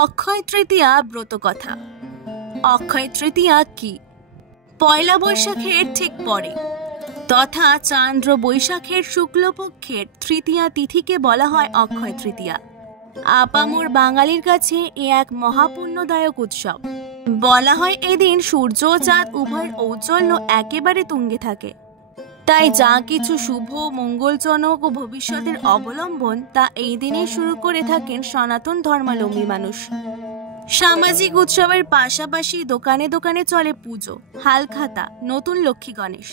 অক্ষয় তৃতীয়া ব্রত কথা। অক্ষয় তৃতীয়া কি? পয়লা বৈশাখের ঠিক পরে তথা চান্দ্র বৈশাখের শুক্লপক্ষের তৃতীয়া তিথিকে বলা হয় অক্ষয় তৃতীয়া। আপামর বাঙালির কাছে এ এক মহাপুণ্যদায়ক উৎসব। বলা হয় এদিন সূর্য ও চাঁদ উভয়ের ঔজ্জ্বল্য একেবারে তুঙ্গে থাকে। তাই যা কিছু শুভ, মঙ্গলজনক ও ভবিষ্যতের অবলম্বন তা এই দিনেই শুরু করে থাকেন সনাতন ধর্মাবলম্বী মানুষ। সামাজিক উৎসবের পাশাপাশি দোকানে দোকানে চলে পুজো, হালখাতা, নতুন লক্ষ্মী গণেশ,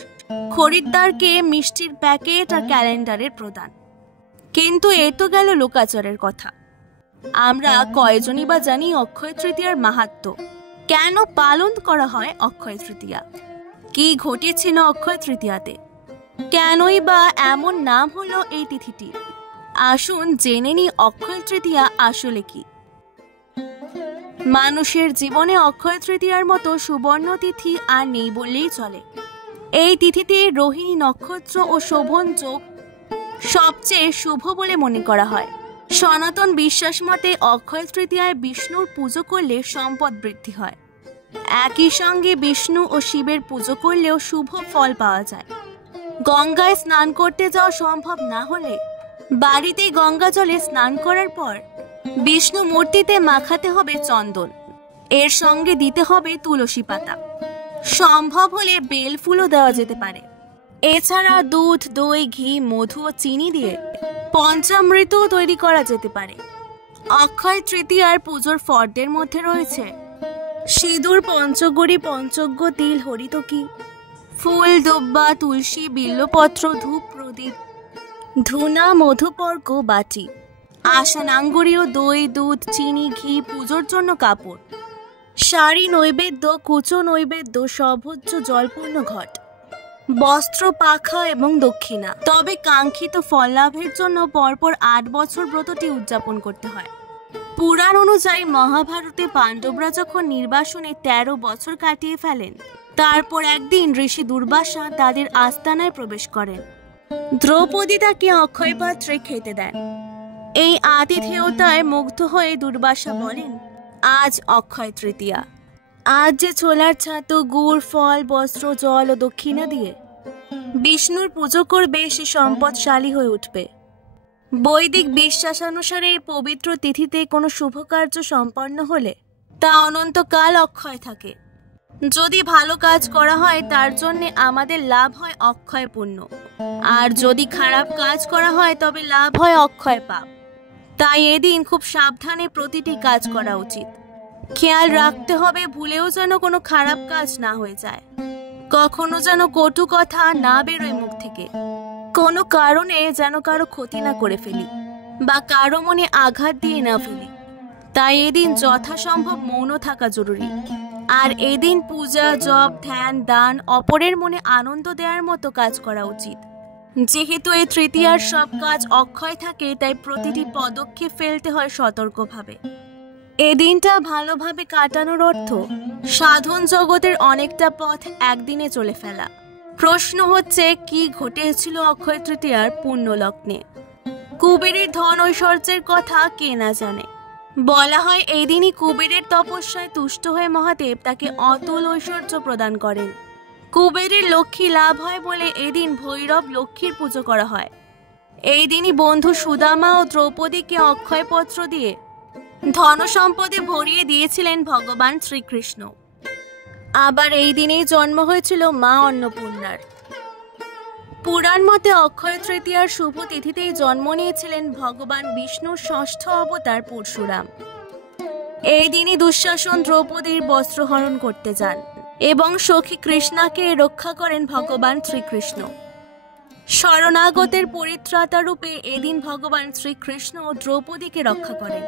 খরিদ্দারকে মিষ্টির প্যাকেট আর ক্যালেন্ডারের প্রদান। কিন্তু এ তো গেল লোকাচারের কথা। আমরা কয়জনই বা জানি অক্ষয় তৃতীয়ার মাহাত্ম্য? কেন পালন করা হয় অক্ষয় তৃতীয়া? কি ঘটেছিল অক্ষয় তৃতীয়াতে? কেনই বা এমন নাম হলো এই তিথিটির? আসুন জেনে নিই অক্ষয় তৃতীয়া আসলে কি। মানুষের জীবনে অক্ষয় তৃতীয়ার মতো সুবর্ণ তিথি আর নেই বললেই চলে। এই তিথিতে রোহিণী নক্ষত্র ও শোভন যোগ সবচেয়ে শুভ বলে মনে করা হয়। সনাতন বিশ্বাস মতে অক্ষয় তৃতীয়ায় বিষ্ণুর পুজো করলে সম্পদ বৃদ্ধি হয়। একই সঙ্গে বিষ্ণু ও শিবের পুজো করলেও শুভ ফল পাওয়া যায়। গঙ্গায় স্নান করতে যাওয়া সম্ভব না হলে বাড়িতে গঙ্গা জলে স্নান করার পর বিষ্ণু মূর্তিতে মাখাতে হবে চন্দন, এর সঙ্গে দিতে হবে তুলসী পাতা, সম্ভব হলে বেল ফুলও দেওয়া যেতে পারে। এছাড়া দুধ, দই, ঘি, মধু ও চিনি দিয়ে পঞ্চামৃত তৈরি করা যেতে পারে। অক্ষয় তৃতীয়ার পুজোর ফর্দের মধ্যে রয়েছে সিঁদুর, পঞ্চগড়ি, পঞ্চজ্ঞ, তিল, হরিতকি, ফুল, দুব্বা, তুলসী, বিল্লপত্র, ধূপ, প্রদীপ, ধুনা, মধুপর্ক, বাটি, আশানাঙ্গুরীয়, দই, দুধ, চিনি, ঘি, পুজোর জন্য কাপড়, শাড়ি, নৈবেদ্য, কুচো নৈবেদ্য, সভোজ্য জলপূর্ণ ঘট, বস্ত্র, পাখা এবং দক্ষিণা। তবে কাঙ্ক্ষিত ফল লাভের জন্য পরপর 8 বছর ব্রতটি উদযাপন করতে হয়। পুরাণ অনুযায়ী মহাভারতে পাণ্ডবরা যখন নির্বাসনে 13 বছর কাটিয়ে ফেলেন, তারপর একদিন ঋষি দুর্বাসা তাদের আস্তানায় প্রবেশ করেন। দ্রৌপদী তাকে অক্ষয় পাত্রে খেতে দেন। এই আতিথেয়তায় মুগ্ধ হয়ে দুর্বাসা বলেন, আজ অক্ষয় তৃতীয়া, আজ যে ছোলার ছাতু, গুড়, ফল, বস্ত্র, জল ও দক্ষিণা দিয়ে বিষ্ণুর পুজো করবে সে সম্পদশালী হয়ে উঠবে। বৈদিক বিশ্বাসানুসারে এই পবিত্র তিথিতে কোনো শুভ কার্য সম্পন্ন হলে তা অনন্তকাল অক্ষয় থাকে। যদি ভালো কাজ করা হয় তার জন্য আমাদের লাভ হয় অক্ষয় পুণ্য, আর যদি খারাপ কাজ করা হয় তবে লাভ হয় অক্ষয় পাপ। তাই এদিন খুব সাবধানে প্রতিটি কাজ করা উচিত। খেয়াল রাখতে হবে ভুলেও যেন কোনো খারাপ কাজ না হয়ে যায়, কখনো যেন কটু কথা না বেরোয় মুখ থেকে, কোনো কারণে যেন কারো ক্ষতি না করে ফেলি বা কারো মনে আঘাত দিয়ে না ফেলি। তাই এদিন যথাসম্ভব মৌন থাকা জরুরি। আর এদিন পূজা, জপ, ধ্যান, দান, অপরের মনে আনন্দ দেওয়ার মতো কাজ করা উচিত। যেহেতু এই তৃতীয়ার সব কাজ অক্ষয় থাকে, তাই প্রতিটি পদক্ষেপ ফেলতে হয় সতর্কভাবে। এই দিনটা ভালোভাবে কাটানোর অর্থ সাধন জগতের অনেকটা পথ একদিনে চলে ফেলা। প্রশ্ন হচ্ছে, কি ঘটেছিল অক্ষয় তৃতীয়ার পুণ্য লগ্নে? কুবেরের ধন ঐশ্বর্যের কথা কে না জানে। বলা হয় এই দিনই কুবেরের তপস্যায় তুষ্ট হয়ে মহাদেব তাকে অতুল ঐশ্বর্য প্রদান করেন। কুবেরের লক্ষ্মী লাভ হয় বলে এদিন ভৈরব লক্ষ্মীর পুজো করা হয়। এই দিনই বন্ধু সুদামা ও দ্রৌপদীকে অক্ষয়পত্র দিয়ে ধন সম্পদে ভরিয়ে দিয়েছিলেন ভগবান শ্রীকৃষ্ণ। আবার এই দিনেই জন্ম হয়েছিল মা অন্নপূর্ণার। পুরাণ মতে অক্ষয় তৃতীয়ার শুভ তিথিতেই জন্ম নিয়েছিলেন ভগবান বিষ্ণুর ষষ্ঠ অবতার পরশুরাম। এই দিনই দুঃশাসন দ্রৌপদীর বস্ত্রহরণ করতে যান এবং সখী কৃষ্ণাকে রক্ষা করেন ভগবান শ্রীকৃষ্ণ। শরণাগতের পরিত্রাতা রূপে এদিন ভগবান শ্রীকৃষ্ণ দ্রৌপদীকে রক্ষা করেন।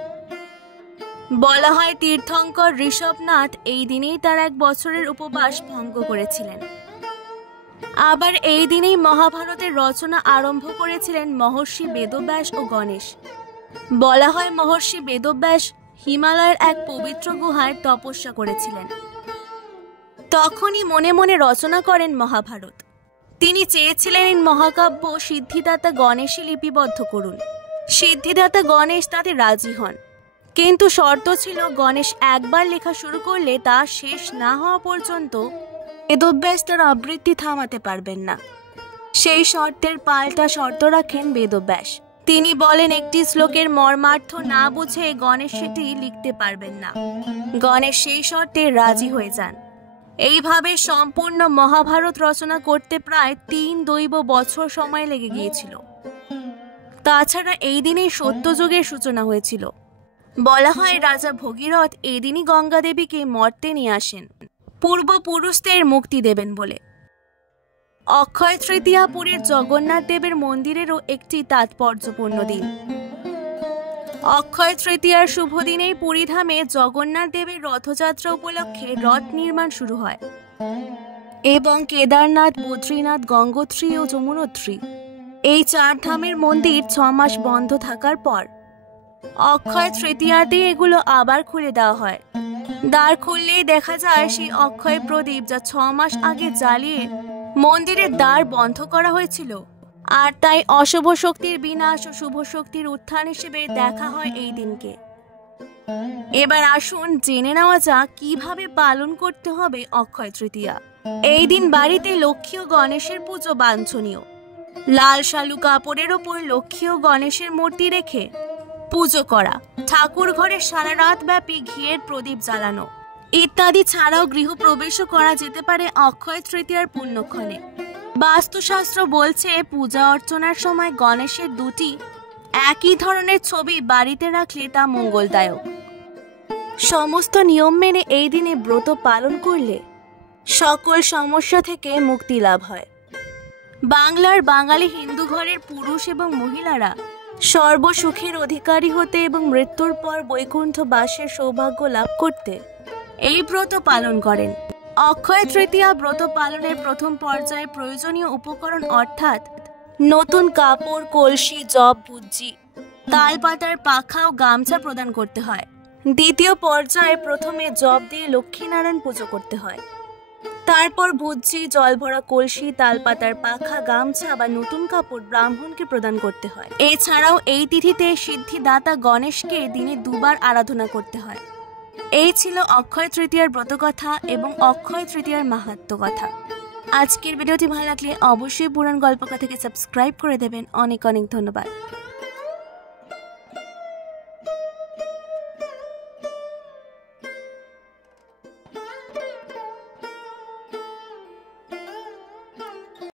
বলা হয় তীর্থঙ্কর ঋষভনাথ এই দিনেই তার 1 বছরের উপবাস ভঙ্গ করেছিলেন। আবার এই দিনেই মহাভারতের রচনা আরম্ভ করেছিলেন মহর্ষি বেদব্যাস ও গণেশ। বলা হয় মহর্ষি বেদব্যাস হিমালয়ের এক পবিত্র গুহায় তপস্যা করেছিলেন। তখনই মনে মনে রচনা করেন মহাভারত। তিনি চেয়েছিলেন এই মহাকাব্য সিদ্ধিদাতা গণেশই লিপিবদ্ধ করুন। সিদ্ধিদাতা গণেশ তাতে রাজি হন। কিন্তু শর্ত ছিল গণেশ একবার লেখা শুরু করলে তা শেষ না হওয়া পর্যন্ত বেদব্যাস তার আবৃত্তি থামাতে পারবেন না। সেই শর্তের পাল্টা শর্ত রাখেন বেদব্যাস। তিনি বলেন একটি শ্লোকের মর্মার্থ না বুঝে গণেশ সেটি লিখতে পারবেন না। গণেশ সেই শর্তে রাজি হয়ে যান। এইভাবে সম্পূর্ণ মহাভারত রচনা করতে প্রায় 3 দৈব বছর সময় লেগে গিয়েছিল। তাছাড়া এই দিনেই সত্যযুগের সূচনা হয়েছিল। বলা হয় রাজা ভগীরথ এই দিনই গঙ্গা দেবীকে মর্তে নিয়ে আসেন পূর্বপুরুষদের মুক্তি দেবেন বলে। অক্ষয় তৃতীয়া পুরীর জগন্নাথ দেবের মন্দিরেরও একটি তাৎপর্যপূর্ণ দিন। অক্ষয় তৃতীয়ার শুভ দিনেই পুরীধামে জগন্নাথ দেবের রথযাত্রা উপলক্ষে রথ নির্মাণ শুরু হয় এবং কেদারনাথ, বদ্রীনাথ, গঙ্গোত্রী ও যমুনোত্রী এই 4 ধামের মন্দির 6 মাস বন্ধ থাকার পর অক্ষয় তৃতীয়াতে এগুলো আবার খুলে দেওয়া হয়। দ্বার খুললেই দেখা যায় সেই অক্ষয় প্রদীপ যা 6 মাস আগে জ্বালিয়ে মন্দিরের দ্বার বন্ধ করা হয়েছিল। আর তাই অশুভ শক্তির বিনাশ ও শুভ শক্তির উত্থান হিসেবে দেখা হয় এই দিনকে। এবার আসুন জেনে নেওয়া যাক কিভাবে পালন করতে হবে অক্ষয় তৃতীয়া। এই দিন বাড়িতে লক্ষ্মী ও গণেশের পুজো বাঞ্ছনীয়। লাল শালু কাপড়ের ওপর লক্ষ্মী ও গণেশের মূর্তি রেখে পুজো করা, ঠাকুর ঘরে সারা রাত ব্যাপী ঘিয়ের প্রদীপ জ্বালানো ইত্যাদি ছাড়াও গৃহপ্রবেশও করা যেতে পারে অক্ষয় তৃতীয়ার পুণ্যক্ষণে। বাস্তুশাস্ত্র বলছে পূজা অর্চনার সময় গণেশের 2টি একই ধরনের ছবি বাড়িতে রাখলে তা মঙ্গলদায়ক। সমস্ত নিয়ম মেনে এই দিনে ব্রত পালন করলে সকল সমস্যা থেকে মুক্তি লাভ হয়। বাংলার বাঙালি হিন্দু ঘরের পুরুষ এবং মহিলারা সর্বসুখের অধিকারী হতে এবং মৃত্যুর পর বৈকুণ্ঠ বাসের সৌভাগ্য লাভ করতে এই ব্রত পালন করেন। অক্ষয় তৃতীয়া ব্রত পালনের প্রথম পর্যায়ে প্রয়োজনীয় উপকরণ অর্থাৎ নতুন কাপড়, কলসি, জব, ভুজ্জি, তালপাতার পাখা ও গামছা প্রদান করতে হয়। দ্বিতীয় পর্যায়ে প্রথমে জব দিয়ে লক্ষ্মীনারায়ণ পুজো করতে হয়। তারপর ভুজ্জি, জল ভরা কলসি, তালপাতার পাখা, গামছা বা নতুন কাপড় ব্রাহ্মণকে প্রদান করতে হয়। এছাড়াও এই তিথিতে সিদ্ধিদাতা গণেশকে দিনে 2 বার আরাধনা করতে হয়। এই ছিল অক্ষয় তৃতীয়ার ব্রতকথা এবং অক্ষয় তৃতীয়ার মাহাত্ম্য কথা। আজকের ভিডিওটি ভালো লাগলে অবশ্যই পুরাণ গল্পকথাকে সাবস্ক্রাইব করে দেবেন। অনেক অনেক ধন্যবাদ।